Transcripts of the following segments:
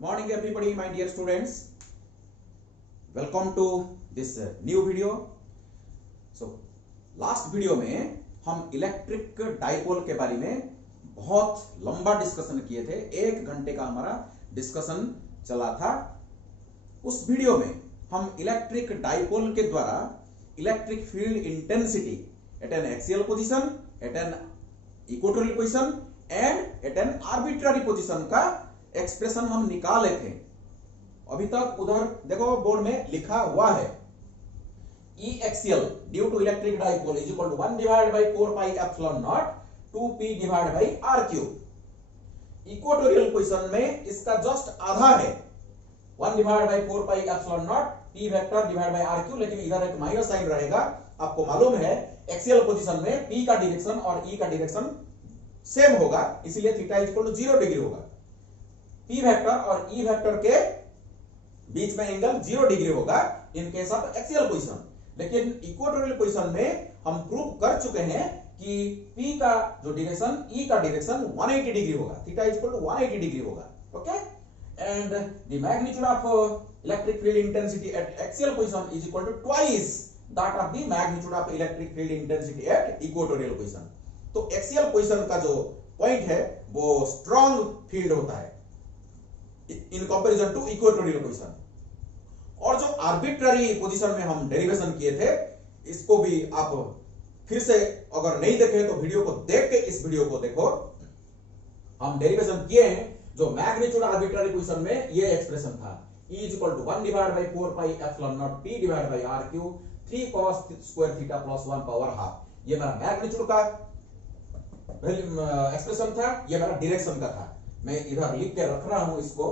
morning everybody, my dear students. Welcome to this new video. So last video में हम electric dipole के बारे में बहुत लंबा डिस्कशन किए थे। 1 घंटे का हमारा डिस्कशन चला था। उस वीडियो में हम इलेक्ट्रिक डाइपोल के द्वारा electric field intensity at an axial position, at an equatorial position and at an arbitrary position का एक्सप्रेशन हम निकाले थे। अभी तक उधर देखो बोर्ड में लिखा हुआ है E axial due to electric dipole is equal to 1 divided by 4 pi epsilon naught 2p divided by r cube. Equatorial position में इसका जस्ट आधा है 1 divided by 4 pi epsilon naught p vector divide by r cube, लेकिन इधर एक minus sign रहेगा। आपको मालूम है एक्सियल पोजीशन में p का डायरेक्शन और e का डायरेक्शन सेम होगा, इसीलिए theta is equal to 0 degree होगा। p वेक्टर और e वेक्टर के बीच में एंगल 0 डिग्री होगा in case of axial position. लेकिन इक्वेटोरियल पोजीशन में हम प्रूव कर चुके हैं कि p का जो डायरेक्शन e का डायरेक्शन 180 डिग्री होगा, theta is equal to 180 degree होगा। Okay, and the magnitude of electric field intensity at axial position is equal to twice that of the magnitude of electric field intensity at equatorial position. तो axial position का जो point है वो strong field होता है in comparison to equatorial position. और जो arbitrary position में हम डेरिवेशन किए थे, इसको भी आप फिर से अगर नहीं देखे तो वीडियो को देख के इस वीडियो को देखो। हम डेरिवेशन किए हैं जो मैग्नीट्यूड आर्बिट्ररी पोजीशन में ये एक्सप्रेशन था E is equal to 1 divided by 4 pi epsilon naught p divided by r cube 3 cos square theta plus 1 power half। ये मेरा मैग्नीट्यूड का एक्सप्रेशन था, ये मेरा डायरेक्शन का था। मैं इधर लिख के रख रहा हूं इसको।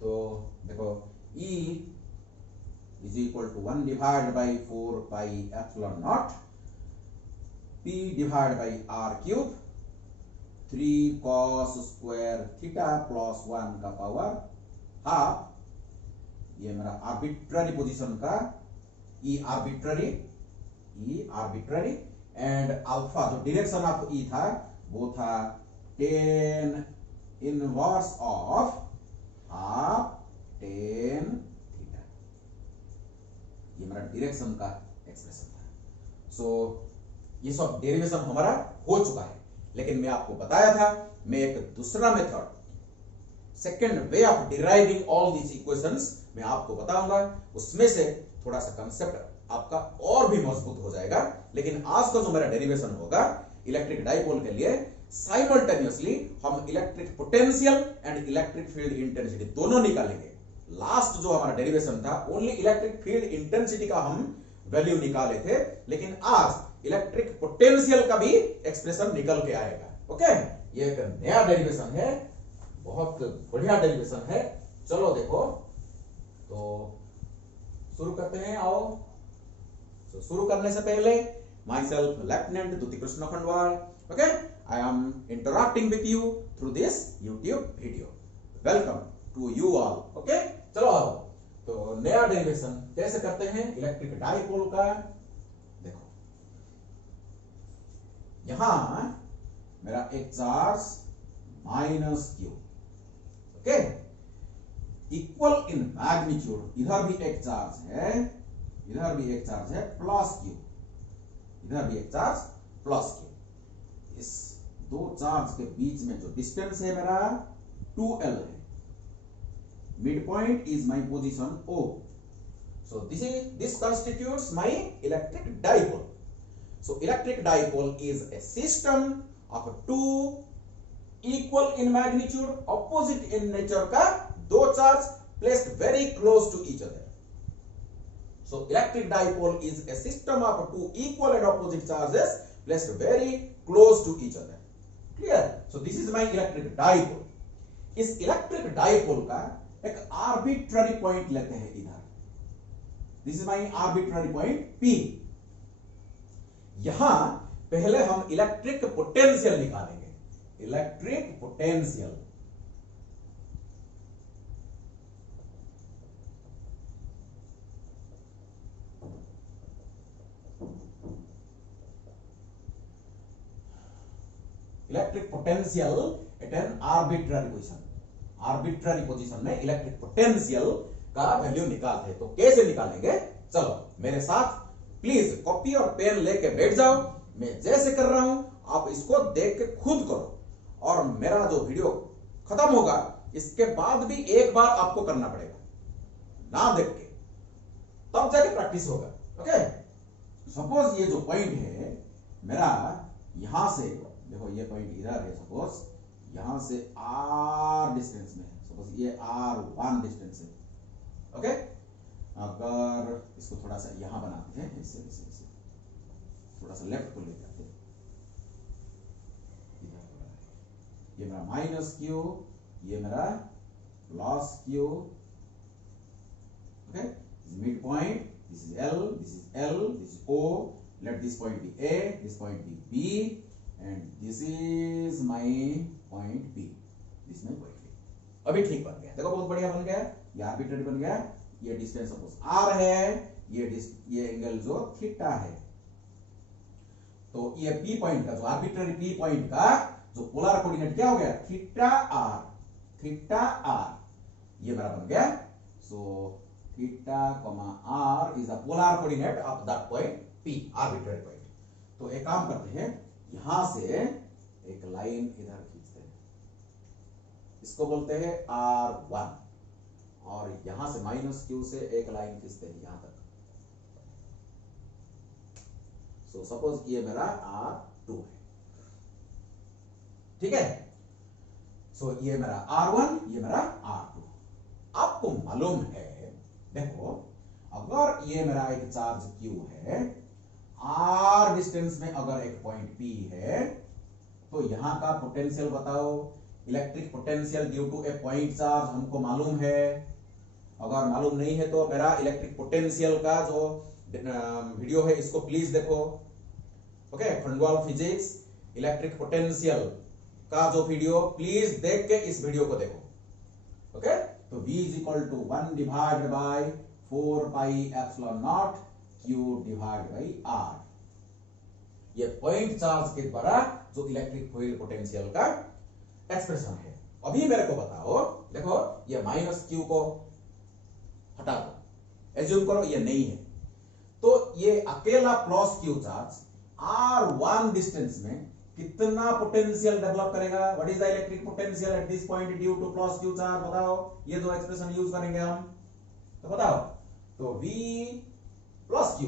तो देखो E is equal to 1 divided by 4 pi epsilon naught p divided by r cube 3 cos square theta plus 1 का पावर हाफ। ये मेरा आर्बिट्ररी पोजीशन का E आर्बिट्ररी एंड अल्फा जो डायरेक्शन ऑफ E था वो था tan inverse of half tan theta. ये मेरा डायरेक्शन का एक्सप्रेशन था। सो ये सब डेरिवेशन हमारा हो चुका है, लेकिन मैं आपको बताया था मैं एक दूसरा method, second way of deriving all these equations मैं आपको बताऊंगा। उसमें से थोड़ा सा कंसेप्ट आपका और भी मजबूत हो जाएगा। लेकिन आज का जो मेरा डेरिवेशन होगा इलेक्ट्रिक डाइपोल के लिए, साइमल्टेनियसली हम electric potential and electric field intensity दोनों निकालेंगे। लास्ट जो हमारा डेरिवेशन था ओनली इलेक्ट्रिक फील्ड इंटेंसिटी का हम वैल्यू निकाले थे, लेकिन आज इलेक्ट्रिक पोटेंशियल का भी एक्सप्रेशन निकल के आएगा। ओके, ये एक नया डेरिवेशन है, बहुत बढ़िया डेरिवेशन है। चलो देखो, तो शुरू करते हैं। आओ, तो शुरू करने से पहले myself lieutenant Dyuti Krishna Khandwal, okay, I am interacting with you through this YouTube video. Welcome to you all. Okay, चलो आओ, तो नया डेरिवेशन कैसे करते हैं इलेक्ट्रिक डाइपोल का। देखो यहां मेरा एक charge minus Q, okay, equal in magnitude, इधर भी एक चार्ज है, इधर भी एक चार्ज है प्लस क्यू, इधर भी एक चार्ज प्लस क्यू। इस दो चार्ज के बीच में जो डिस्टेंस है मेरा 2L है। Mid point is my position O। So this constitutes my electric dipole. So electric dipole is a system of two equal in magnitude, opposite in nature का दो charge placed very close to each other. So electric dipole is a system of two equal and opposite charges placed very close to each other. Clear? So this is my electric dipole. इस electric dipole का एक arbitrary point लेते हैं इधर। This is my arbitrary point P। यहां पहले हम electric potential निकालेंगे। Electric potential, electric potential eight an arbitrary position में इलेक्ट्रिक पोटेंशियल का वैल्यू निकालते हैं। तो कैसे निकालेंगे, चलो मेरे साथ प्लीज कॉपी और पेन लेके बैठ जाओ। मैं जैसे कर रहा हूं आप इसको देख के खुद करो, और मेरा जो वीडियो खत्म होगा इसके बाद भी एक बार आपको करना पड़ेगा, ना देख के, तब जाके प्रैक्टिस होगा। ओके, सपोज ये जो पॉइंट है मेरा, यहां से देखो ये पॉइंट इधर है, सपोज यहां से r डिस्टेंस में है, सपोज ये r1 डिस्टेंस है। ओके, अगर इसको थोड़ा सा यहां बनाते हैं, इससे थोड़ा सा लेफ्ट को लेकर आते हैं, ये मेरा माइनस क्यू, ये मेरा plus Q. Okay, mid point, this is L, this is L, this is O, let this point be A, this point be B, and this is my point B, this is my point B। अभी ठीक बन गया, देखो बहुत बढ़िया बन गया, ये आर्बिट्ररी बन गया, ये डिस्टेंस सपोज R है, ये एंगल जो थीटा है, तो ये P पॉइंट का, जो आर्बिट्ररी P पॉइंट का जो पोलर कोऑर्डिनेट क्या हो गया, थीटा R, ये मेरा बन गया। So theta R is the polar coordinate of that point P, arbitrary point. तो एक काम करते हैं, यहां से एक लाइन इधर खींचते हैं, इसको बोलते हैं R1, और यहां से माइनस क्यू से एक लाइन खींचते हैं यहां तक। सो सपोज ये मेरा R2 है, ठीक है। सो ये मेरा R1, ये मेरा R2। आपको मालूम है, देखो अगर ये मेरा एक चार्ज Q है, R डिस्टेंस में अगर एक पॉइंट P है, तो यहां का पोटेंशियल बताओ, electric potential due to a point charge हमको मालूम है। अगर मालूम नहीं है तो मेरा इलेक्ट्रिक पोटेंशियल का जो वीडियो है इसको प्लीज देखो। ओके, फंडवाल फिजिक्स इलेक्ट्रिक पोटेंशियल का जो वीडियो, प्लीज देख के इस वीडियो को देखो। ओके, तो V is equal to 1 divided by 4 pi epsilon naught Q divide by R, ये पॉइंट चार्ज के द्वारा जो इलेक्ट्रिक फील्ड पोटेंशियल का एक्सप्रेशन है। अभी मेरे को बताओ, देखो ये माइनस Q को हटा दो, एज्यूम करो ये नहीं है, तो ये अकेला plus Q charge R1 distance में कितना पोटेंशियल डेवलप करेगा? What is the electric potential at this point due to plus Q charge? बताओ, ये दो एक्सप्रेशन यूज करेंगे हम, तो बताओ। तो V प्लस Q,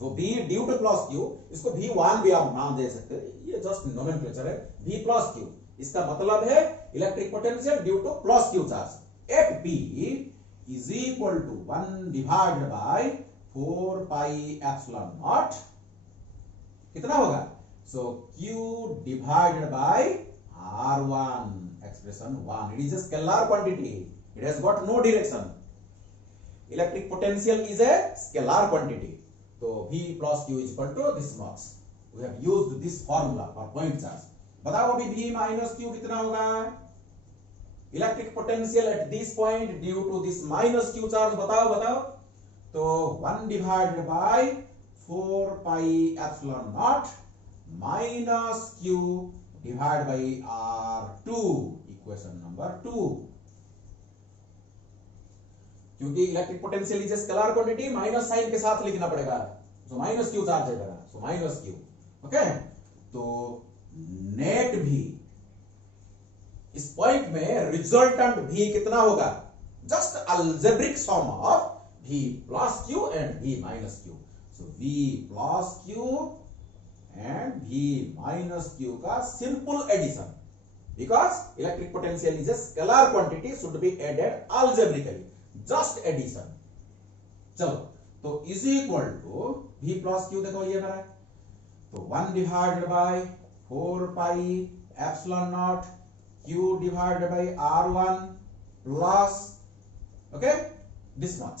वो V due to plus Q, इसको V1 भी आप नाम दे सकते हैं, ये जस्ट नोमेनक्लेचर है। V प्लस Q, इसका मतलब है electric potential due to plus Q charge at P is equal to 1 divided by 4 pi epsilon naught, कितना होगा? So Q divided by R1, expression 1। It is a scalar quantity, it has got no direction. Electric potential is a scalar quantity, तो V plus Q is equal to this much. We have used this formula for point charge. बताओ अभी V minus Q कितना होगा? Electric potential at this point due to this minus Q charge, बताओ। तो 1 divided by 4 pi epsilon naught minus Q divide by R2, equation number 2। क्योंकि electric potential is scalar quantity, minus sign के साथ लिखना पड़ेगा, so minus Q charge है, so minus Q। Okay, तो net भी इस पॉइंट में रिजल्टेंट V कितना होगा? Just algebraic sum of V plus Q and V minus Q। So V plus Q and V minus Q का simple addition, because electric potential is a scalar quantity, should be added algebraically, just addition. चलो, तो is equal to V plus Q, देखो ये मेरा, तो 1 divided by 4 pi epsilon naught Q divided by R1 plus, okay, this much,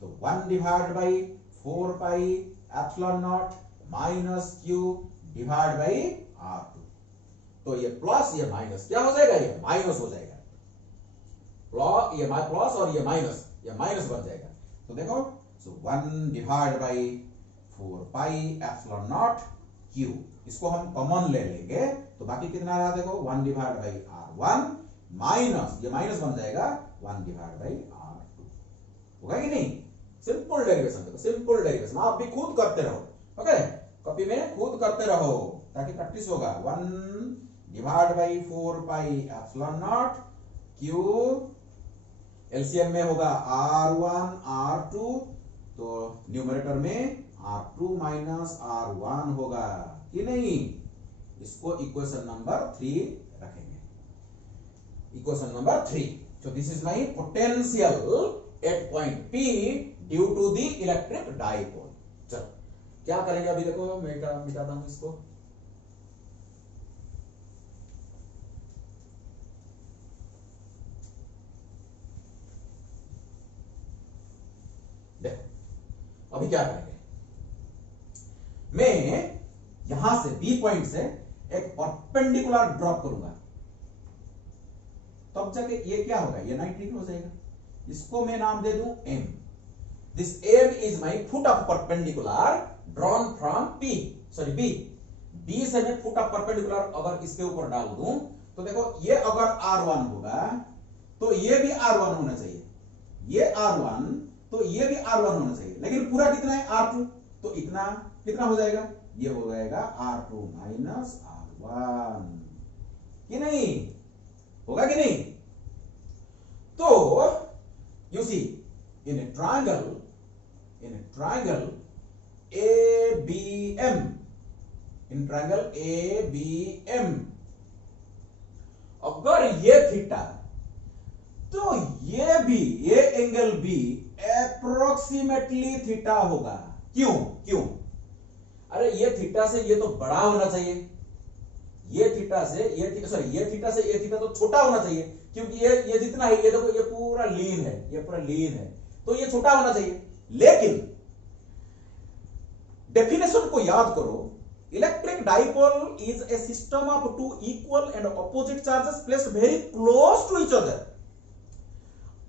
तो 1 divided by 4 pi epsilon naught minus Q divide by R2। तो ये plus ये माइनस क्या हो जाएगा? ये माइनस हो जाएगा, प्लस ये प्लस और ये माइनस बन जाएगा। तो देखो, सो 1 divide by 4 pi epsilon naught Q। इसको हम कॉमन ले लेंगे तो बाकी कितना रहा देखो 1 डिवाइड बाई R1 माइनस, ये माइनस बन जाएगा 1 डिवाइड बाई R2। होगा कि नहीं? सिंपल डेरिवेशन, देखो सिंपल डेरिवेशन आप भी खुद करते रहो, ओके, कॉपी में खुद करते रहो ताकि प्रैक्टिस होगा। 1 divide by 4 pi epsilon naught Q, LCM में होगा R1 R2, तो न्यूमरेटर में R2 माइनस R1 होगा कि नहीं? इसको इक्वेशन नंबर 3 रखेंगे, equation number 3। So this is my potential at point P due to the electric dipole। चलो क्या करेंगे अभी, देखो मैं मिटाता हूं इसको। देखो अभी क्या करेंगे, मैं यहां से बी पॉइंट से एक परपेंडिकुलर ड्रॉप करूंगा, तब जाके ये क्या होगा, ये 90 डिग्री हो जाएगा। इसको मैं नाम दे दूं M। This M is my foot of perpendicular drawn from P, sorry B। B से मैं फुट ऑफ परपेंडिकुलर अगर इसके ऊपर डाल दूं तो देखो ये अगर R1 होगा तो ये भी R1 होना चाहिए, ये R1 तो ये भी R1 होना चाहिए, लेकिन पूरा कितना है R2, तो इतना कितना हो जाएगा, ये हो जाएगा R2 माइनस R1 कि नहीं? होगा कि नहीं? तो you see in a triangle ABM, in triangle ABM अगर ये थीटा तो ये भी, ये एंगल भी अप्रोक्सीमेटली थीटा होगा। क्यों? क्यों? अरे ये थीटा से ये तो बड़ा होना चाहिए, ये थीटा से ये थीटा, सॉरी ये थीटा से ये थीटा तो छोटा होना चाहिए, क्योंकि ये जितना है, ये देखो ये पूरा लीन है, ये पूरा लीन है, तो ये छोटा होना चाहिए। लेकिन डेफिनेशन को याद करो, electric dipole is a system of two equal and opposite charges placed very close to each other.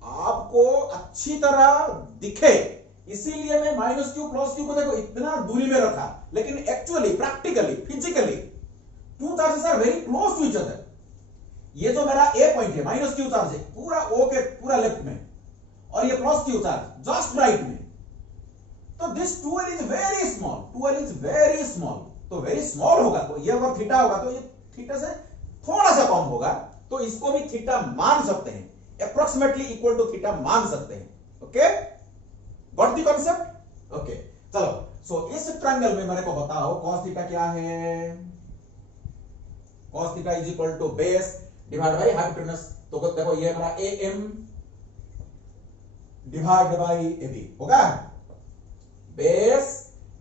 आपको अच्छी तरह दिखे इसीलिए मैं माइनस क्यू प्लस क्यू को देखो इतना दूरी में रखा, लेकिन actually practically physically two charges are very close to each other. ये जो मेरा ए पॉइंट है माइनस क्यू चार्ज है पूरा ओ के पूरा लेफ्ट में, और ये plus Q charge just right में, तो this 2l is very small, 2l is very small, तो वेरी स्मॉल होगा, तो ये अगर थीटा होगा तो ये थीटा से थोड़ा सा कम होगा, तो इसको भी थीटा मान सकते हैं, अप्रोक्सीमेटली इक्वल टू थीटा मान सकते हैं। Okay, got the concept? Okay चलो, सो इस ट्रायंगल में मेरे को बताओ cos थीटा क्या है? cos theta is equal to base divide by hypotenuse. तो देखो ये मेरा AM डिवाइड बाय AB होगा, base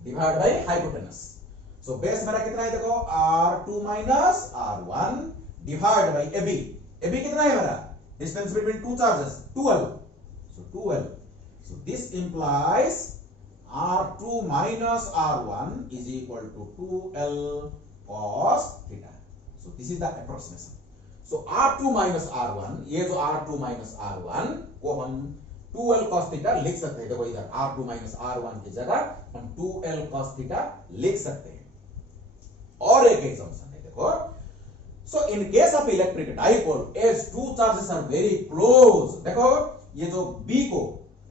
divide by hypotenuse. So base मेरा कितना है देखो R2 minus R1 divide by AB। AB कितना है मेरा? Distance between two charges 2l, so 2l, so this implies R2 minus R1 is equal to 2l cos theta, so this is the approximation। so R2 minus R1, ये जो R2 minus R1 को हम 2l cos theta लिख सकते हैं, देखो इधर R2 minus R1 की जगह हम 2l cos theta लिख सकते हैं। और एक एग्जांपल है देखो, so in case of electric dipole as two charges are very close, देखो ये जो B को,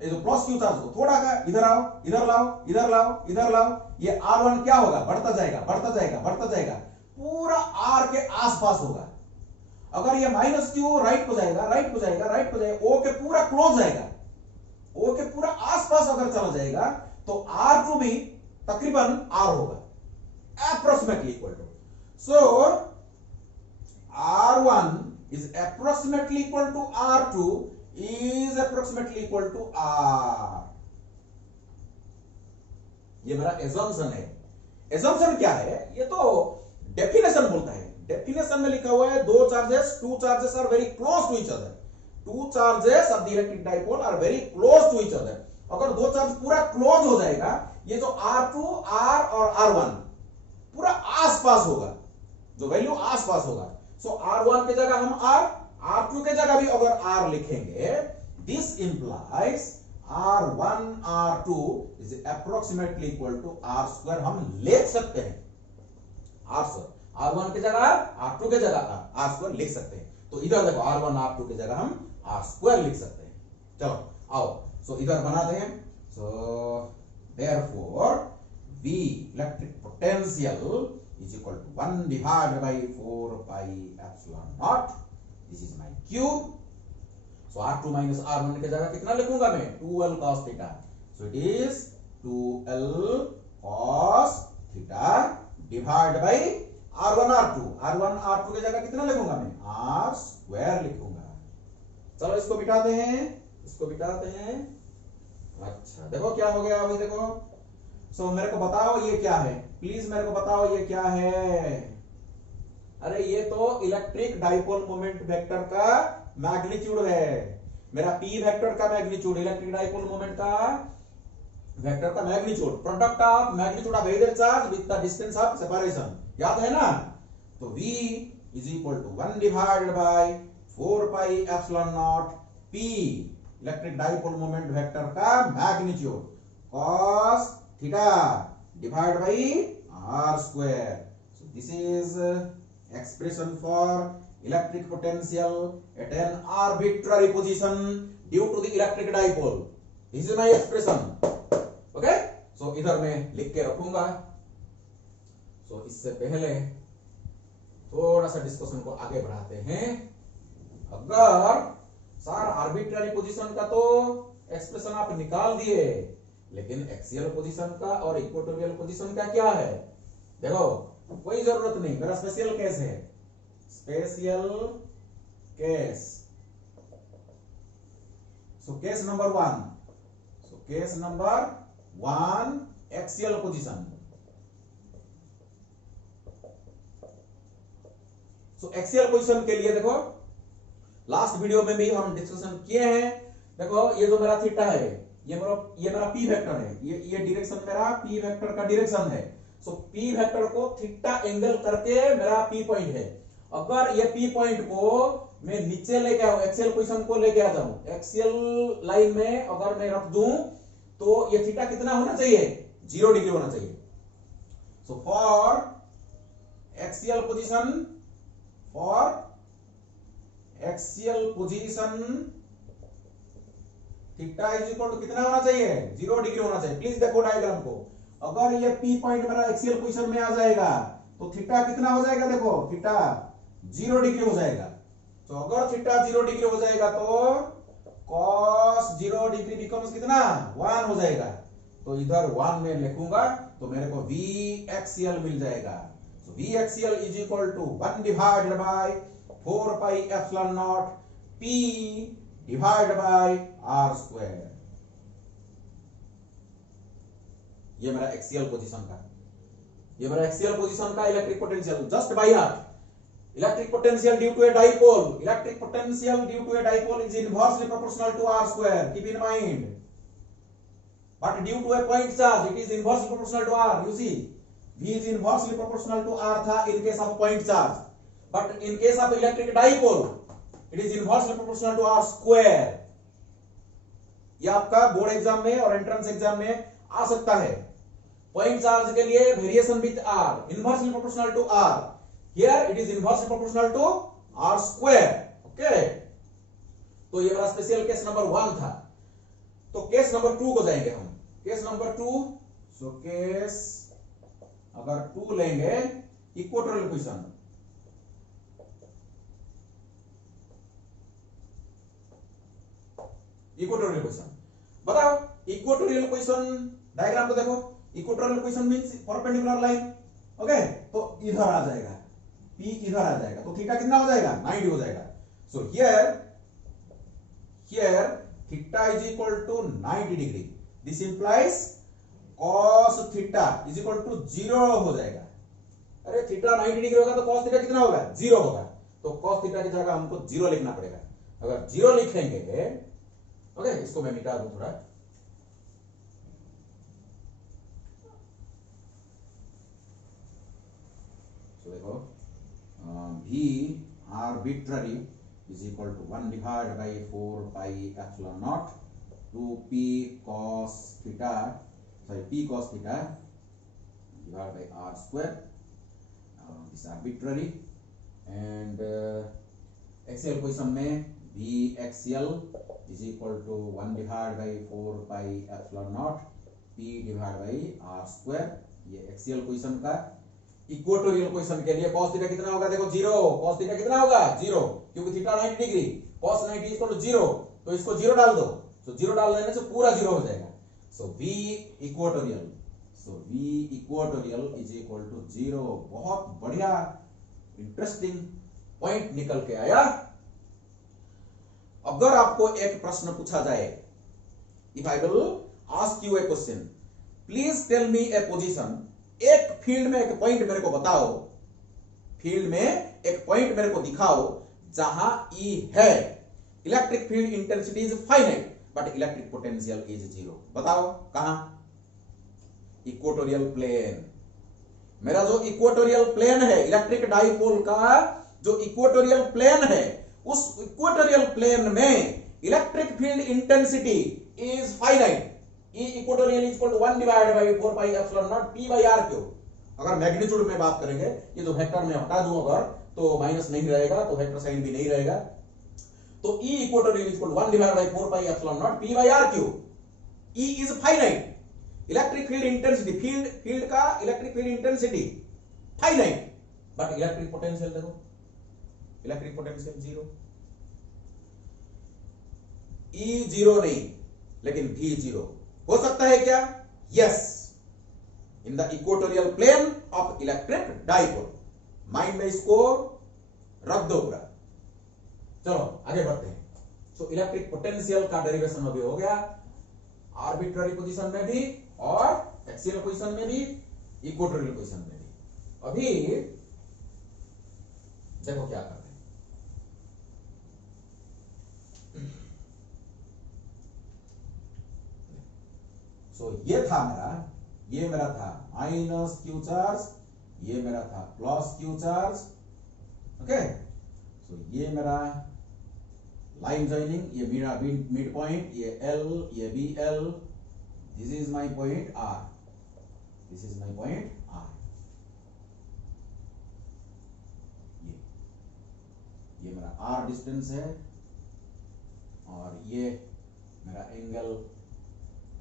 ये जो प्लस क्यू चार्ज को थोड़ा का इधर आओ, इधर लाओ, इधर लाओ, इधर लाओ, ये R1 क्या होगा? बढ़ता जाएगा, बढ़ता जाएगा, बढ़ता जाएगा, पूरा R के आसपास होगा। अगर ये माइनस क्यू राइट को जाएगा, राइट को जाएगा, राइट को जाएगा, O के पूरा क्लोज जाएगा, O के पूरा आसपास अगर चला जाएगा तो R2 भी तकरीबन R होगा, approximately equal to, so R1 is approximately equal to R2 is approximately equal to R। ये मेरा assumption है। assumption क्या है? ये तो definition बोलता है। definition में लिखा हुआ है two charges are very close to each other, two charges of the electric dipole are very close to each other। अगर दो चार्ज पूरा क्लोज हो जाएगा, ये जो R2 R और R1 पूरा आसपास होगा, जो वैल्यू आसपास होगा, सो R1 की जगह हम R, R2 की जगह भी अगर R लिखेंगे, this implies R1 R2 is approximately equal to R square हम लिख सकते हैं। आर स्क्वायर, R1 की जगह R2 की जगह आर स्क्वायर लिख सकते हैं। तो इधर देखो R1 R2 की जगह हम आर स्क्वायर लिख सकते हैं। चलो आओ, सो इधर बनाते हैं। So therefore V electric potential is equal to 1 divided by 4 pi epsilon naught. This is my Q. So R2 minus R1 की जगह कितना लिखूंगा मैं? 2L cos theta. So it is 2L cos theta divided by R1 R2. R1 R2 की जगह कितना लिखूंगा मैं? R स्क्वायर लिखूंगा। चलो इसको बिठाते हैं, इसको बिठाते हैं। अच्छा देखो क्या हो गया अभी देखो। सो मेरे को बताओ ये क्या है, प्लीज मेरे को बताओ ये क्या है। अरे ये तो इलेक्ट्रिक डाइपोल मोमेंट वेक्टर का मैग्नीट्यूड है। मेरा पी वेक्टर का मैग्नीट्यूड, इलेक्ट्रिक डाइपोल मोमेंट का वेक्टर का magnitude, product of magnitude of either charge with the distance of separation, याद है ना। तो V is equal to 1 divided by 4 pi epsilon naught P electric dipole moment vector का magnitude cos theta divided by r square. So this is expression for electric potential at an arbitrary position due to the electric dipole. This is my expression. Okay? So इधर मैं लिख के रखूंगा। So इससे पहले थोड़ा सा डिस्कशन को आगे बढ़ाते हैं। अगर सर आर्बिट्ररी पोजीशन का तो एक्सप्रेशन आप निकाल दिए, लेकिन एक्सियल पोजीशन का और इक्वेटोरियल पोजीशन का क्या है? देखो कोई जरूरत नहीं, मेरा स्पेशल केस है, special case. So case number 1, so case number 1 axial position. So axial position के लिए देखो लास्ट वीडियो में भी हम डिस्कशन किए हैं। देखो ये जो मेरा थीटा है, ये मेरा पी वेक्टर है, ये डायरेक्शन मेरा पी वेक्टर का डायरेक्शन है। सो पी वेक्टर को थीटा एंगल करके मेरा पी पॉइंट है। अगर ये पी पॉइंट को मैं नीचे लेके आऊं, एक्सियल पोजीशन को लेके आ जाऊं, एक्सियल लाइन में अगर मैं रख दूं तो ये थीटा कितना होना चाहिए? 0 डिग्री होना चाहिए। So for axial position, theta is equal to कितना होना चाहिए? 0 डिग्री होना चाहिए। प्लीज देखो डायग्राम को, अगर ये पी पॉइंट मेरा एक्सियल पोजीशन में आ जाएगा तो थीटा कितना हो जाएगा? देखो थीटा 0 डिग्री हो जाएगा। तो अगर थीटा 0 डिग्री हो जाएगा तो cos 0 डिग्री बिकम्स कितना? 1 हो जाएगा। तो इधर 1 में लिखूंगा तो मेरे को V एक्सियल मिल जाएगा। तो V axial is equal to 1 divided by 4 pi epsilon naught P divide by R square. ये मेरा एक्सियल पोजीशन का, ये मेरा एक्सियल पोजीशन का electric potential just by heart. Electric potential due to a dipole, electric potential due to a dipole is inversely proportional to R square, keep in mind. But due to a point charge it is inversely proportional to R. You C V is inversely proportional to R था in case of point charge, but in case of electric dipole it is inversely proportional to R square. ये आपका board exam में और entrance exam में आ सकता है। Point charge के लिए variation with R inversely proportional to R, here it is inversely proportional to R square. Okay, तो ये मेरा स्पेशल केस नंबर 1 था। तो केस नंबर 2 को जाएंगे हम। केस नंबर 2, सो केस अगर 2 लेंगे, इक्वेटोरियल पोजीशन, इक्वेटोरियल पोजीशन बताओ। इक्वेटोरियल पोजीशन डायग्राम को देखो, equatorial position means perpendicular line. Okay, तो इधर आ जाएगा, P इधर आ जाएगा, तो थीटा कितना हो जाएगा? 90 हो जाएगा। So here theta is equal to 90 degree. This implies cos theta is equal to 0 हो जाएगा। अरे थीटा 90 डिग्री होगा तो cos थीटा कितना होगा? 0 होगा। तो cos थीटा की जगह हमको 0 लिखना पड़ेगा। अगर 0 लिखेंगे, ओके, इसको मैं मिटा दूं थोड़ा। तो देखो V arbitrary is equal to 1 divided by 4 pi epsilon naught 2p cos theta, sorry, p cos theta divided by r square, is arbitrary and axial question में V axial is equal to 1 divide by 4 pi epsilon naught P divide by R square. ये axial question का। Equatorial question के लिए cos theta कितना होगा, देखो 0। cos theta कितना होगा 0, क्योंकि theta 90 degree, cos 90 equal to 0, तो इसको 0 डाल दो। सो 0 डाल देने से पूरा 0 हो जाएगा। So V equatorial, so V equatorial is equal to 0। बहुत बढ़िया इंटरेस्टिंग पॉइंट निकल के आया। अगर आपको एक प्रश्न पूछा जाए, if I will ask you a question, please tell me a position, एक फील्ड में एक पॉइंट मेरे को बताओ, फील्ड में एक पॉइंट मेरे को दिखाओ जहां E है, electric field intensity is finite but electric potential is 0। बताओ कहां? Equatorial plane. मेरा जो इक्वेटोरियल प्लेन है, इलेक्ट्रिक डाइपोल का जो इक्वेटोरियल प्लेन है, उस इक्वेटोरियल प्लेन में electric field intensity is finite. E equatorial is equal to 1 divided by 4 pi epsilon naught P by R cube. अगर मैग्नीट्यूड में बात करेंगे, ये जो वेक्टर में हटा दूं अगर, तो माइनस नहीं रहेगा, तो वेक्टर साइन भी नहीं रहेगा। तो E equatorial is equal to 1 divided by 4 pi epsilon naught P by R cube. E is finite, electric field intensity, field का electric field intensity finite, but electric potential देखो, electric potential 0। E 0 नहीं, लेकिन V 0 हो सकता है क्या? Yes, in the equatorial plane of electric dipole. Mind में इसको रख दो पूरा। चलो आगे बढ़ते हैं। सो इलेक्ट्रिक पोटेंशियल का डेरिवेशन अभी हो गया, आर्बिट्ररी पोजीशन में भी और एक्सियल पोजीशन में भी, इक्वेटोरियल पोजीशन में भी। अभी देखो क्या करते हैं। सो ये था मेरा, ये मेरा था माइनस क्यू चार्ज, ये मेरा था plus Q charge. Okay, so ये मेरा लाइन जॉइनिंग, ये मेरा मिड पॉइंट, ये L, ये बी L, this is my point R, this is my point R। ये मेरा R डिस्टेंस है और ये मेरा एंगल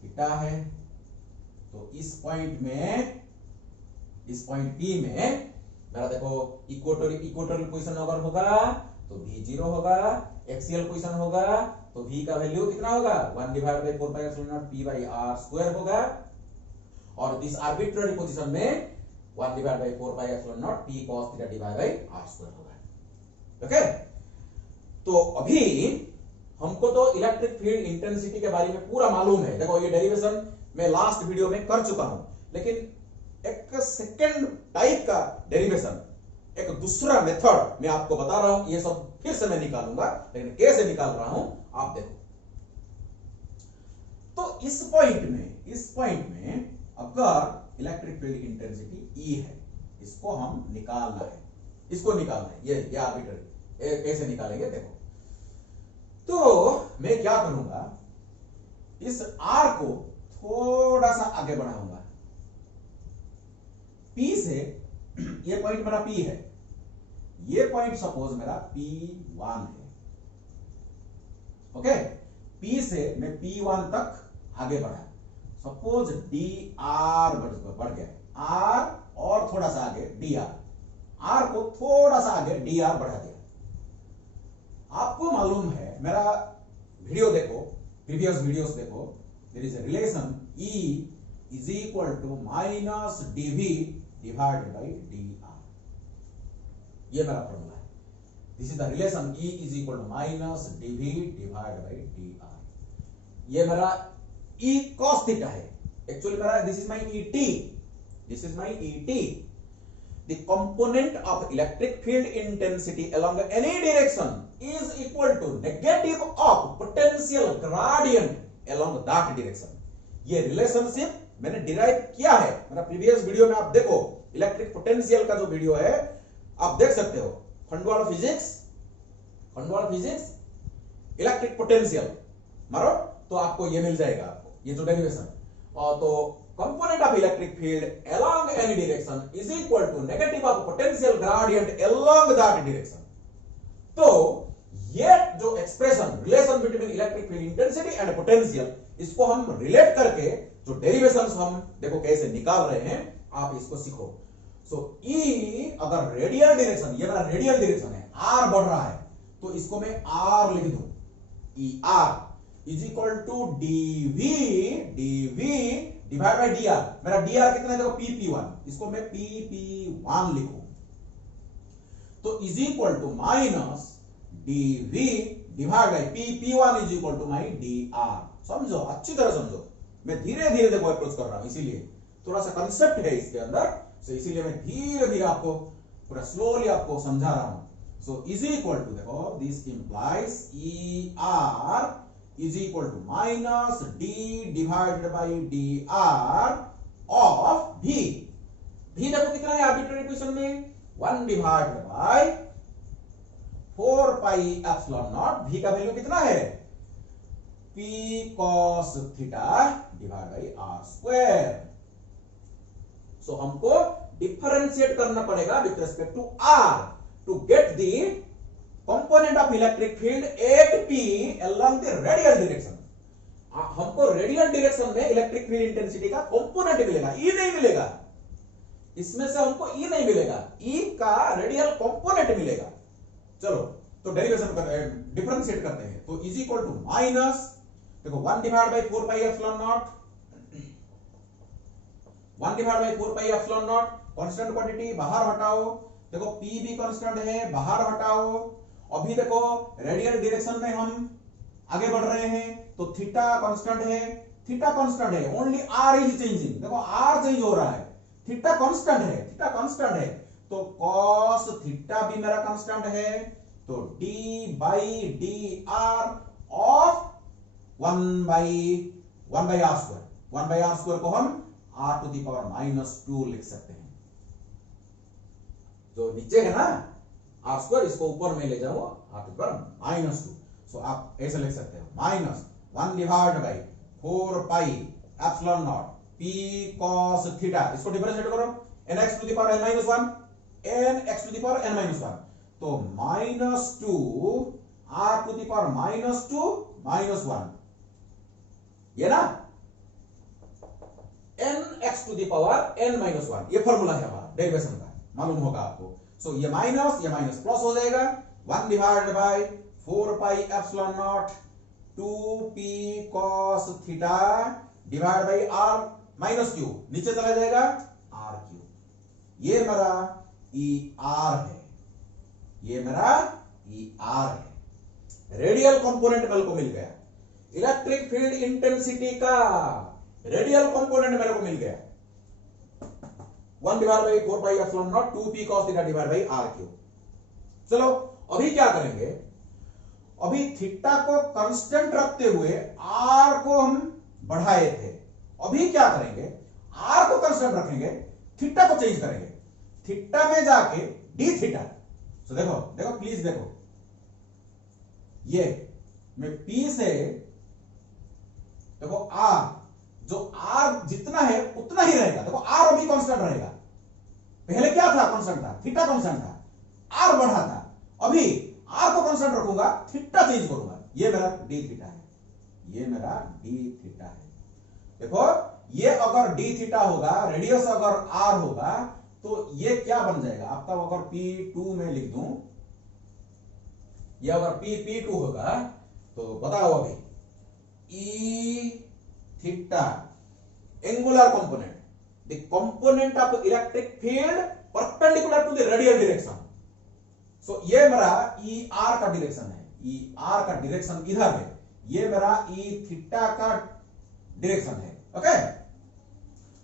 थीटा है। तो इस पॉइंट में, इस पॉइंट P में मेरा देखो इक्वेटोरियल पोजीशन अगर होगा तो V 0 होगा, एक्सियल पोजीशन होगा तो V का वैल्यू कितना होगा 1 divide by 4 pi epsilon naught P by R square होगा, और दिस आर्बिट्ररी पोजीशन में 1 divide by 4 pi epsilon naught P cos theta divide by R square होगा। ओके, तो अभी हमको तो इलेक्ट्रिक फील्ड इंटेंसिटी के बारे में पूरा मालूम है। देखो ये डेरिवेशन मैं लास्ट वीडियो में कर चुका हूं, लेकिन एक सेकंड टाइप का डेरिवेशन, एक दूसरा मेथड मैं आपको बता रहा हूं। ये सब फिर से मैं निकालूंगा, लेकिन कैसे निकाल रहा हूं आप देखो। तो इस पॉइंट में अगर इलेक्ट्रिक फील्ड इंटेंसिटी E है, इसको हम निकालना है, इसको निकालना है। ये आर्बिट्ररी कैसे निकालेंगे देखो। तो मैं क्या करूंगा, इस R को थोड़ा सा आगे बढ़ाऊंगा P से। ये पॉइंट मेरा P है, ये पॉइंट सपोज मेरा P1 है। ओके, P से मैं P1 तक आगे बढ़ा, सपोज dr बढ़ गया, R और थोड़ा सा आगे dr, R को थोड़ा सा आगे dr बढ़ा दिया। आपको मालूम है, मेरा वीडियो देखो, प्रीवियस वीडियोस देखो, there is a relation E is equal to minus dV divided by dr। ये मेरा फॉर्मूला है। This is the relation E is equal to minus dV divided by dr। ये मेरा E cos थीटा है, actually मेरा this is my ET, this is my ET। The component of electric field intensity along any direction is equal to negative of potential gradient along that direction। ये relationship मैंने derive किया है, मेरा previous video में आप देखो, electric potential का जो वीडियो है आप देख सकते हो, फंडवाल फिजिक्स इलेक्ट्रिक पोटेंशियल मारो तो आपको ये मिल जाएगा, आपको ये जो डेरिवेशन। और तो component of electric field along any direction is equal to negative of potential gradient along that direction. तो ये जो expression relation between electric field intensity and potential, इसको हम रिलेट करके जो डेरिवेशंस हम देखो कैसे निकाल रहे हैं, आप इसको सीखो. सो E अगर रेडियल डायरेक्शन, ये मेरा रेडियल डायरेक्शन है, R बढ़ रहा है, तो इसको मैं R लिख दूं. ER is equal to dV divide by dr. मेरा dr कितना है देखो pp1, इसको मैं pp1 लिखूं. तो is equal to minus dV divide by pp1 is equal to my dr. समझो, अच्छी तरह समझो. मैं धीरे धीरे देखो अप्रोच कर रहा हूं, इसीलिए थोड़ा सा कंसेप्ट है इसके अंदर, सो इसीलिए मैं धीरे धीरे आपको पूरा स्लोली आपको समझा रहा हूं. सो इज इक्वल टू देखो this implies ER is equal to minus D divided by dr of V. V देखो कितना है आर्बिट्रेरी इक्वेशन में, 1 divided by 4 pi epsilon naught. V का वैल्यू कितना है, P cos theta divide by R square. So हमको differentiate करना पड़ेगा with respect to R to get the component of electric field at P along the radial direction. हमको radial direction में electric field intensity का component मिलेगा, E नहीं मिलेगा. इसमें से हमको E नहीं मिलेगा, E का रेडियल कंपोनेंट मिलेगा. चलो तो डेरिवेशन डिफरेंशिएट करते हैं. तो इज इक्वल टू माइनस देखो 1 divide by 4 pi epsilon naught, 1 divide by 4 pi epsilon naught. Constant quantity बाहर हटाओ, देखो P भी कांस्टेंट है, बाहर हटाओ. अभी देखो रेडियल डायरेक्शन में हम आगे बढ़ रहे हैं, तो थीटा कांस्टेंट है, थीटा कांस्टेंट है, ओनली R इज चेंजिंग. देखो R चेंज हो रहा है, थीटा कांस्टेंट है, थीटा कांस्टेंट है, तो cos थीटा भी मेरा कांस्टेंट है. तो D by dr of 1 by R square. 1 by R square को हम R टू दी पावर -2 लिख सकते हैं. जो नीचे है ना R स्क्वायर, इसको ऊपर में ले जाओ R to the power -2. So आप ऐसे लिख सकते हो minus 1 divide by 4 pi epsilon naught P cos theta. इसको डिफरेंशिएट करो, nx to the power n-1, nx to the power n-1. तो -2 R टू दी पावर -2 -1, ये ना nx to the power n-1. ये फॉर्मूला है हमारा डेरिवेशन का, मालूम होगा आपको. सो ये माइनस प्लस हो जाएगा. 1 divide by 4 pi epsilon naught 2p cos theta divide by R -q, नीचे चला जाएगा RQ. ये मेरा ER है, ये मेरा ER है. रेडियल कंपोनेंट मेरे को मिल गया. इलेक्ट्रिक फील्ड इंटेंसिटी का रेडियल कंपोनेंट मेरे को मिल गया. 1 divide by 4 pi epsilon naught 2p cos theta divide by RQ. चलो अभी क्या करेंगे, अभी थीटा को कांस्टेंट रखते हुए R को हम बढ़ाए थे. अभी क्या करेंगे, R को कांस्टेंट रखेंगे, थीटा को चेंज करेंगे. थीटा में जाके d थीटा. तो देखो प्लीज देखो, ये मैं P से देखो R, जो R जितना है उतना ही रहेगा. देखो R अभी कांस्टेंट रहेगा, पहले क्या था, कांस्टेंट था, थीटा कांस्टेंट था, R बढ़ा था. अभी R को कांस्टेंट रखूंगा, थीटा चेंज करूंगा. ये मेरा d थीटा है, ये मेरा d थीटा है. देखो ये अगर d थीटा होगा, रेडियस अगर R होगा, तो ये क्या बन जाएगा आपका, अगर P2 में लिख दूं, ये अगर P2 होगा तो बताओ अभी E theta angular component, the component of electric field perpendicular to the radial direction. So ये मेरा ER का डायरेक्शन है, ER का डायरेक्शन इधर है, ये मेरा E थीटा का डायरेक्शन है. Okay,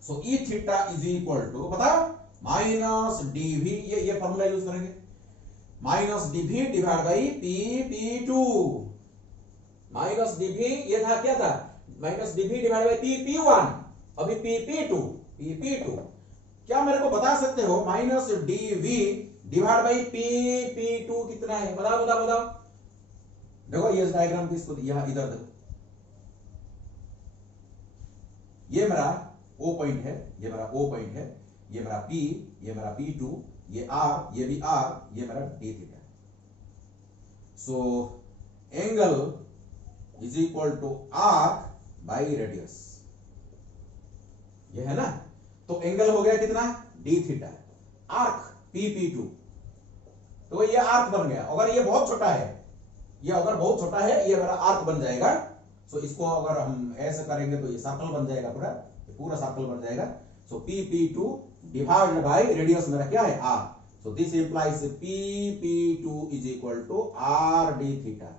so E theta is equal to बताओ माइनस dV, ये फॉर्मूला यूज करेंगे, minus dV divide by P2. Minus dV ये था, क्या था, minus dV divide by P1. अभी P2 क्या मेरे को बता सकते हो, minus dV divide by P2 कितना है, बताओ. देखो ये डायग्राम की इसको यहां इधर देखो, ये मेरा O पॉइंट है, ये मेरा O पॉइंट है, ये मेरा P, ये मेरा P2, ये R, ये भी R, ये मेरा d theta. So angle is equal to arc by radius, ये है ना। तो एंगल हो गया कितना, d थीटा, आर्क P2, तो ये आर्क बन गया। अगर ये बहुत छोटा है, ये अगर बहुत छोटा है, ये मेरा आर्क बन जाएगा। सो इसको अगर हम ऐसे करेंगे तो ये सर्कल बन जाएगा, पूरा सर्कल बन जाएगा। सो P2 डिवाइडेड बाय रेडियस मेरा क्या है, R। So this implies P2 is equal to R d theta.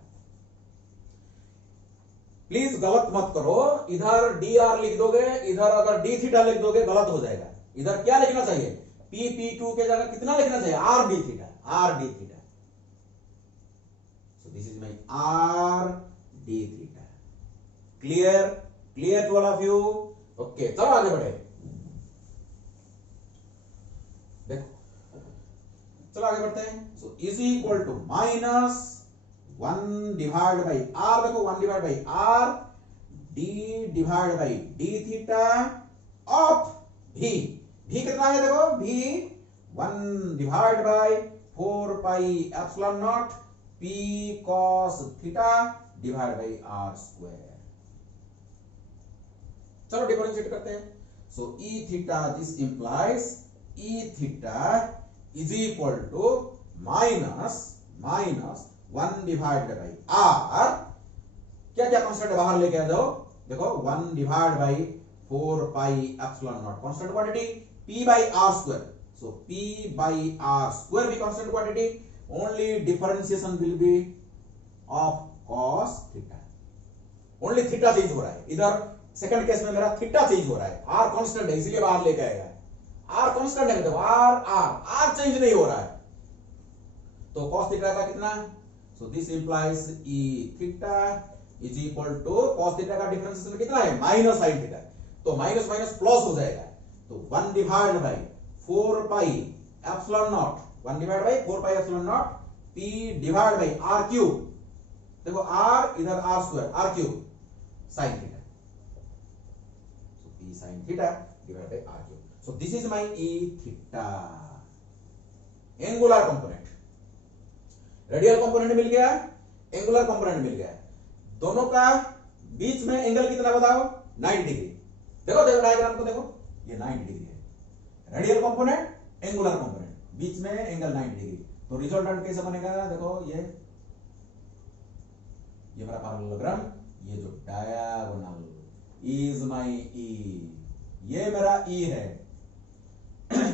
Please गलत मत करो, इधर dr लिख दोगे, इधर अगर d थीटा लिख दोगे गलत हो जाएगा। इधर क्या लिखना चाहिए, P2 के जगह कितना लिखना चाहिए, R d theta, R d theta. So this is my R d theta. Clear, clear to all of you. Okay, चलो आगे बढ़े। देखो, चलो आगे बढ़ते हैं। So is equal to minus 1 divide by R, देखो 1 divide by R d divide by d theta of भी कितना है, देखो भी 1 divide by 4 pi epsilon naught P cos theta divide by are square. चलो डिफरेंशिएट करते हैं। So e theta, this implies e theta is equal to minus 1 divide by r, क्या क्या कांस्टेंट बाहर लेके आ जाओ, देखो 1 divide by 4 pi epsilon naught constant quantity, p by are square. So p by are square भी constant quantity, only differentiation will be of cos theta. Only theta change हो रहा है, इधर सेकंड केस में मेरा थीटा चेंज हो रहा है, r कांस्टेंट है इसलिए बाहर लेके आएगा। r कांस्टेंट है, मतलब r चेंज नहीं हो रहा है। तो cos थीटा का कितना, so this implies e theta is equal to cos theta का डिफरेंशिएशन कितना है, माइनस sin थीटा। तो माइनस माइनस प्लस हो जाएगा, तो 1 divide by 4 pi epsilon naught, 1 divide by 4 pi epsilon naught p divide by r cube, देखो r इधर r square, r cube sin theta. p sin theta divided by r cube. So this is my e theta, angular component. Radial component मिल गया, angular component मिल गया, दोनों का बीच में angle कितना बताओ, 90 डिग्री। देखो डायग्राम को देखो, ये 90 डिग्री है, रेडियल कंपोनेंट, एंगुलर कंपोनेंट, बीच में एंगल 90 डिग्री। तो रिजल्टेंट कैसे बनेगा, देखो ये मेरा पैरेललोग्राम, ये जो डायगोनल इज माई ई, ये मेरा ई है,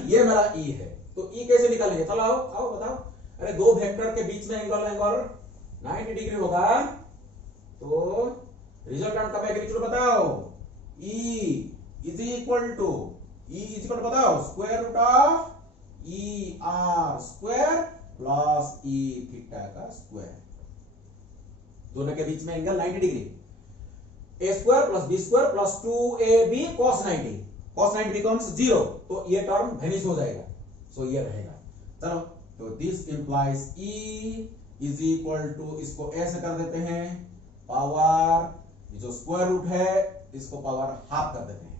ये मेरा ई है। तो ई कैसे निकालेंगे, चलो आओ बताओ। अरे दो वेक्टर के बीच में एंगल 90 डिग्री होगा, तो रिजल्टेंट का मैग्नीट्यूड बताओ, ई इज इक्वल टू बताओ square root of E R square plus E theta का स्क्वायर। दोनों के बीच में angle 90 degree, a square plus b square plus 2ab cos 90, cos 90 becomes 0, तो ये टर्म वेनिश हो जाएगा, सो ये रहेगा। चलो, तो this implies e is equal to, इसको ऐसे कर देते हैं, पावर जो स्क्वायर रूट है इसको पावर हाफ कर देते हैं,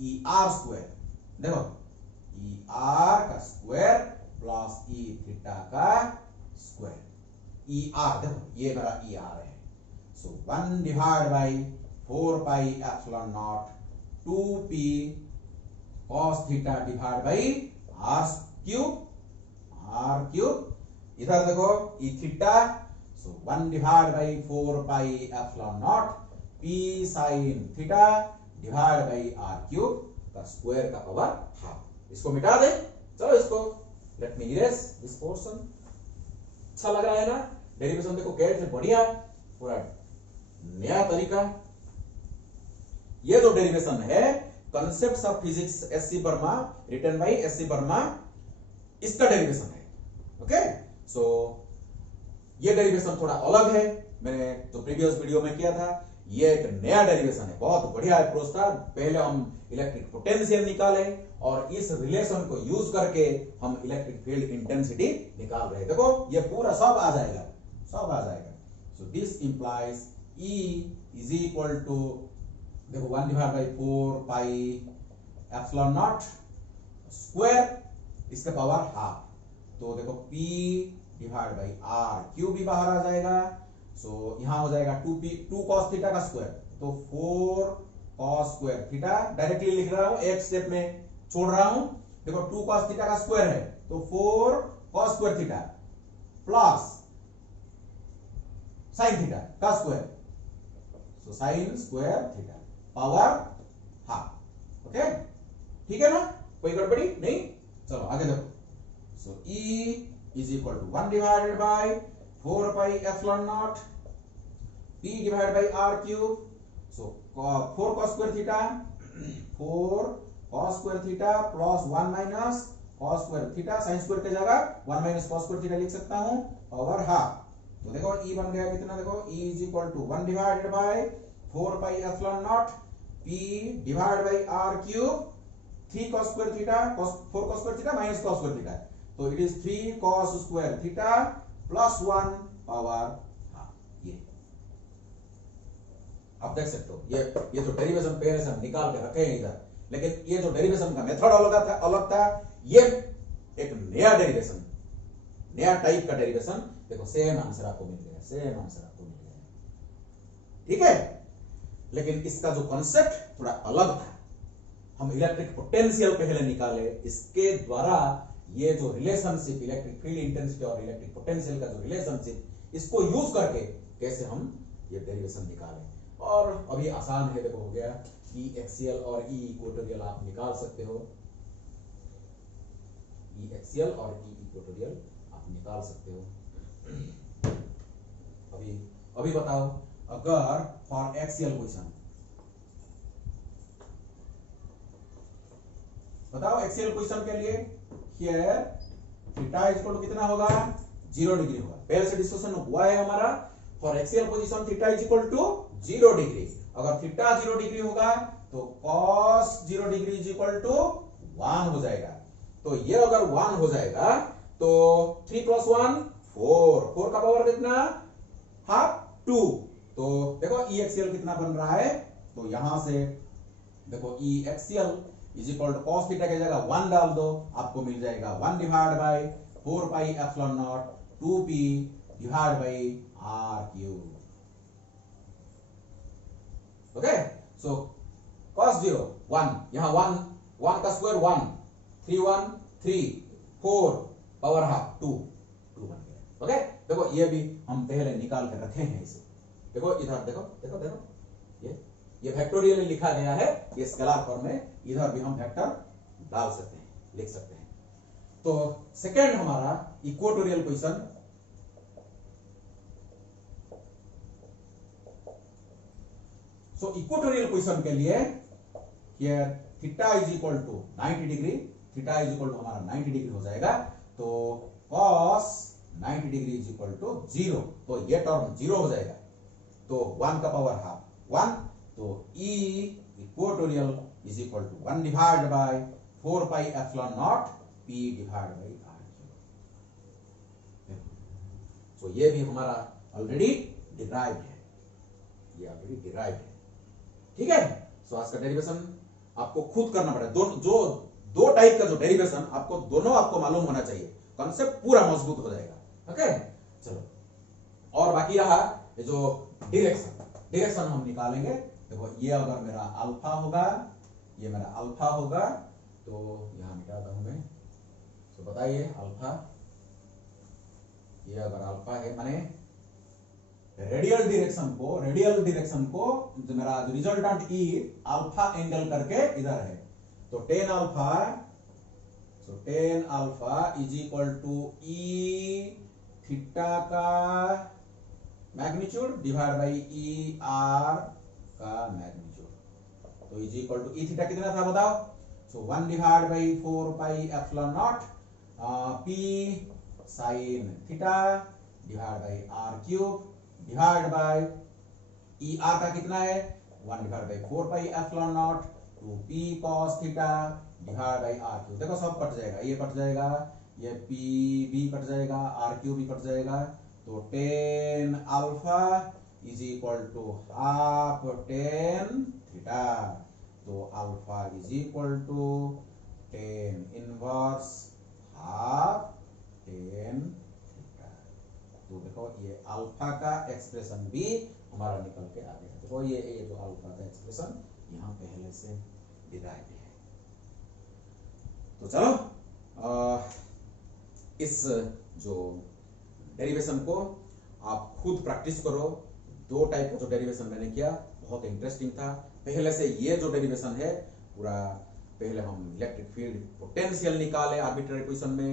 e r स्क्वायर, देखो e r का स्क्वायर प्लस e थीटा का स्क्वायर, e r देखो ये मेरा e r है। सो 1 divide by 4 pi epsilon naught 2p cos theta divide by r cube, इधर देखो e theta, so 1 divide by 4 pi epsilon naught p sin theta divide by r cube का square का power half. इसको मिटा दे, चलो इसको let me erase this portion. अच्छा लग रहा है ना, डेरिवेशन देखो कैसे बढ़िया, पूरा नया तरीका। ये जो डेरिवेशन है concepts of physics SC Verma, written by SC Verma, इसका डेरिवेशन है। ओके, सो ये डेरिवेशन थोड़ा अलग है, मैंने जो प्रीवियस वीडियो में किया था, ये एक नया डेरिवेशन है, बहुत बढ़िया अप्रोच था। पहले हम इलेक्ट्रिक पोटेंशियल निकाले और इस रिलेशन को यूज करके हम इलेक्ट्रिक फील्ड इंटेंसिटी निकाल रहे हैं। देखो ये पूरा सब आ जाएगा। So this implies E is equal to, देखो 1 divide by 4 pi epsilon naught square इसका पावर हाफ, तो देखो P divide by R cube भी बाहर आ जाएगा। सो यहां हो जाएगा 2 cos थीटा का स्क्वायर, तो 4 cos स्क्वायर थीटा डायरेक्टली लिख रहा हूं, एक स्टेप में छोड़ रहा हूं। देखो 2 cos थीटा का स्क्वायर है तो 4 cos square theta plus sine theta का square, so sine square theta power half. Okay, ठीक है ना, कोई गड़बड़ी नहीं। चलो आगे देखो। So E is equal to 1 divided by 4 pi epsilon naught P divide by r cube. So 4 cos square theta 4 cos square theta plus 1 minus cos square theta, sine square की जगह 1 माइनस cos स्क्वायर थीटा लिख सकता हूं, power half. तो देखो E बन गया कितना, देखो E is equal to 1 divided by 4 pi epsilon naught P divide by r cube 3 cos square theta 4 cos square theta minus cos square theta, तो it is 3 cos square theta plus 1 power half. ये आप देख सकते हो, ये जो derivation पहले से हम निकाल के रखे हैं इधर, लेकिन ये जो डेरिवेशन का मेथड अलग था, ये एक नया डेरिवेशन, नया टाइप का डेरिवेशन। देखो सेम आंसर आपको मिल गया, सेम आंसर आपको मिल गया, ठीक है। लेकिन इसका जो कॉन्सेप्ट थोड़ा अलग था। हम इलेक्ट्रिक पोटेंशियल पहले निकाले, इसके द्वारा ये जो रिलेशनशिप इलेक्ट्रिक फील्ड इंटेंसिटी और इलेक्ट्रिक पोटेंशियल का जो रिलेशनशिप, इसको यूज करके कैसे हम ये डेरिवेशन निकालें। और अभी आसान है, देखो हो गया E एक्सियल और E इक्वेटोरियल आप निकाल सकते हो, E एक्सियल और E इक्वेटोरियल आप निकाल सकते हो। अभी बताओ, अगर फॉर एक्सियल क्वेश्चन बताओ, एक्सियल क्वेश्चन के लिए हियर थीटा इक्वल टू कितना होगा, 0 डिग्री होगा। पहले से डिस्कशन हुआ है हमारा, for axial position theta is equal to 0 degree. अगर थीटा 0 डिग्री होगा तो cos 0 degree is equal to 1 हो जाएगा। तो ये अगर 1 हो जाएगा तो 3 प्लस 1 4 का पावर कितना, हाफ 2। तो देखो E एक्सियल कितना बन रहा है, तो यहां से देखो E axial is equal to cos theta की जगह 1 डाल दो, आपको मिल जाएगा 1 divide by 4 pi epsilon naught 2p divide by r cube. Okay, so cos 0 1, यहां 1 का स्क्वायर 1, 3 1 3 4 पावर हाफ 2 बन गया। ओके, देखो ये भी हम पहले निकाल के रखे हैं इसे। देखो इधर देखो ये फैक्टोरियल लिखा गया है, ये स्केलर फॉर्म में, इधर भी हम फैक्टर डाल सकते हैं, लिख सकते हैं। तो सेकंड हमारा equatorial question, so equatorial question के लिए here theta is equal to 90 degree, theta is equal to हमारा 90 डिग्री हो जाएगा, तो cos 90 degree is equal to 0, तो ये टर्म 0 हो जाएगा, तो 1 का पावर हाफ 1, तो E equatorial is equal to 1 divide by 4 pi epsilon naught P divide by r cube. तो ये भी हमारा ऑलरेडी डिराइव्ड है, ये ऑलरेडी डिराइव्ड है, ठीक है। सो आज का डेरिवेशन आपको खुद करना पड़ेगा, दो टाइप का जो डेरिवेशन आपको दोनों आपको मालूम होना चाहिए, कॉन्सेप्ट पूरा मजबूत हो जाएगा। ओके, चलो और बाकी रहा ये जो डायरेक्शन हम निकालेंगे। देखो ये अगर मेरा अल्फा होगा, ये मेरा अल्फा होगा, तो यहां मिटाता हूं मैं। तो बताइए अल्फा, ये अगर अल्फा है माने रेडियल डायरेक्शन को जो मेरा रिजल्टेंट E अल्फा एंगल करके इधर है, तो tan alpha is equal to E theta का magnitude divide by E R का मैग्नीट्यूड, तो is equal to E theta कितना था बताओ, so 1 divide by 4 pi epsilon naught P sine theta divide by R cube divide by E R का कितना है 1 divide by 4 pi epsilon naught 2p cos theta divide by R cube. देखो सब cut जाएगा, ये कट जाएगा, ये P भी कट जाएगा, R क्यूब भी कट जाएगा, तो tan alpha is equal to half tan theta, तो alpha is equal to 10 in alpha का एक्सप्रेशन भी हमारा निकल के आ गया। देखो ये जो अल्फा का एक्सप्रेशन यहाँ पहले से डिराइव है। तो चलो इस जो डेरिवेशन को आप खुद प्रैक्टिस करो। दो टाइप का जो डेरिवेशन मैंने किया बहुत इंटरेस्टिंग था। पहले से ये जो डेरिवेशन है पूरा, पहले हम इलेक्ट्रिक फील्ड पोटेंशियल निकाले आर्बिट्ररी पोजीशन में,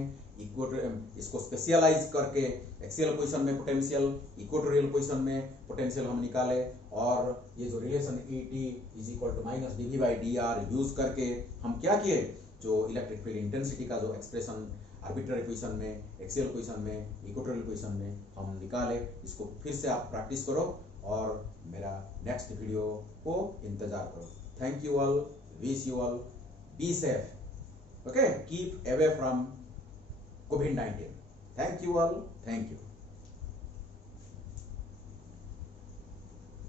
इसको स्पेशलाइज करके एक्सियल पोजीशन में पोटेंशियल, इक्वेटोरियल पोजीशन में पोटेंशियल हम निकाले, और ये जो रिलेशन ET = -dV/dr यूज करके हम क्या किए, जो इलेक्ट्रिक फील्ड इंटेंसिटी का जो एक्सप्रेशन आर्बिट्ररी पोजीशन में, एक्सियल पोजीशन में, इक्वेटोरियल पोजीशन में हम निकाले। इसको फिर से आप प्रैक्टिस करो और मेरा नेक्स्ट वीडियो को इंतजार करो। Thank you all, wish you all, be safe, okay, keep away from COVID-19. Thank you all, thank you.